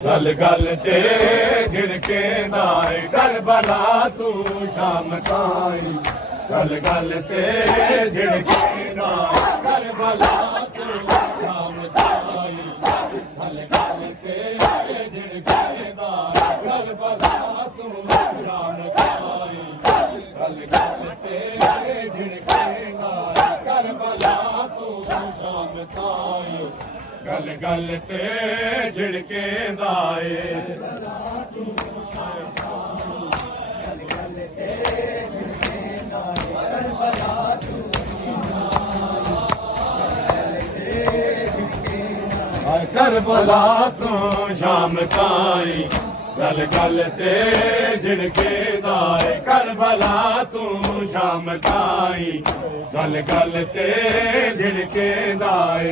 गल गल ते झिड़केंदा है करबला तू शाम ताईं। गल गल ते झिड़केंदा है करबला तू शाम ताईं। गल गल ते झिड़केंदा है करबला तू शाम ताईं। गल गल ते झिड़केंदा है करबला तू शाम ताईं। गल गल ते झिड़केंदा ए करबला तू शाम ताईं। गल गल ते झिड़केंदा ए करबला तू शाम ताईं। गल गल ते झिड़केंदा ए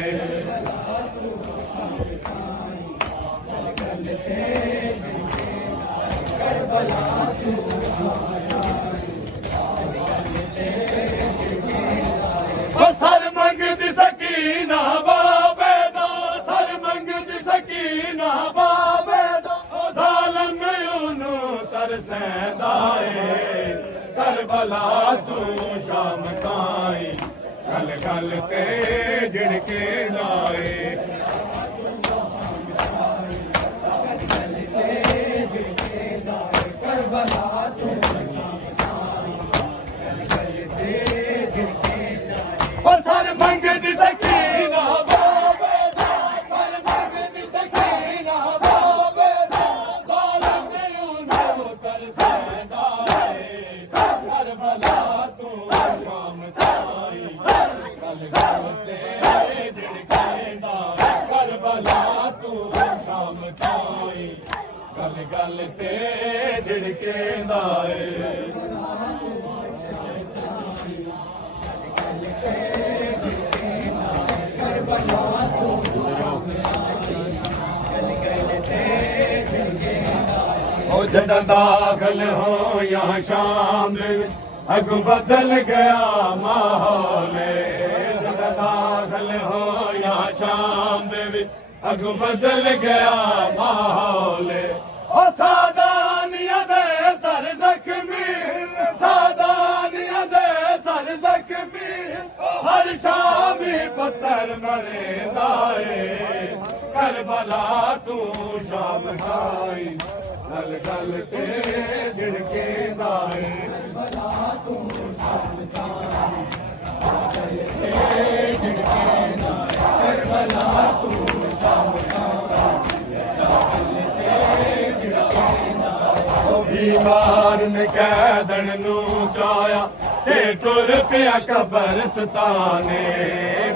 सर मंगदी सकीना बाबे दो। सर मंगदी सकीना बाबे दो। ज़ालिम ओनू तरसैंदा ए करबला तू शाम ताईं। गल गल ते झिड़केंदा ए सर मंगदी सकीना बाबे दो। सर मंगदी सकीना बाबे दो। ज़ालिम ओनू तरसैंदा ए करबला तू शाम ताईं। गल गल ते झिड़केंदा करबला तू शाम ताईं। गल गल ते झिड़केंदा ए जड़ा दाखिल हो यहाँ शाम दे अग बदल गया माहौल। जड़ा दाखिल हो यहाँ शाम दे अग बदल गया माहौल। ओ सादानिया दे सर जख्मी। सादानिया दे सर जख्मी। हर शामी पत्थर मरेंदा ए करबला तू शाम ताईं। गल गल ते झिड़केंदा ए करबला तू शाम ताईं। गल ते झिड़केंदा करबला तू शाम ताईं। गल ते झिड़केंदा ओ बीमार ने कैदन नू चाया ते टुर पिया कब्रिस्ताने।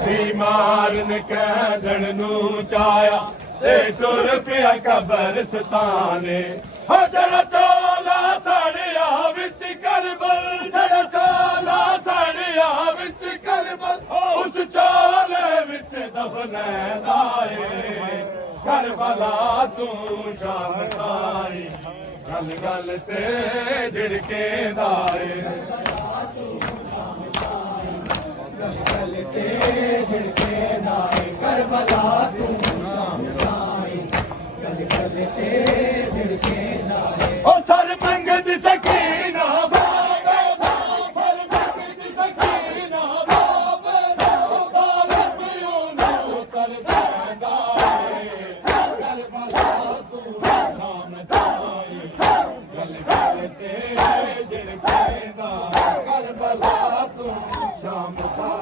बीमार ने कैदन नू चाया ते टुर पिया कब्रिस्ताने। हो जड़ा चोला साड़िया विच करबल। जड़ा चोला साड़िया विच करबल। उस चोले विच दफनैंदा ए करबला तू शाम ताईं। गल गल ते झिड़केंदा ए गल गल ते झिड़केंदा ए करबला तू शाम ताईं। गल गल ते झिड़केंदा ए ओ सर मंगदी सकीना बाबे दो। सर मंगदी सकीना बाबे दो। ज़ालिम ओनू तरसैंदा ए करबला तू शाम ताईं। गल गल ते झिड़केंदा करबला तू शाम ताईं।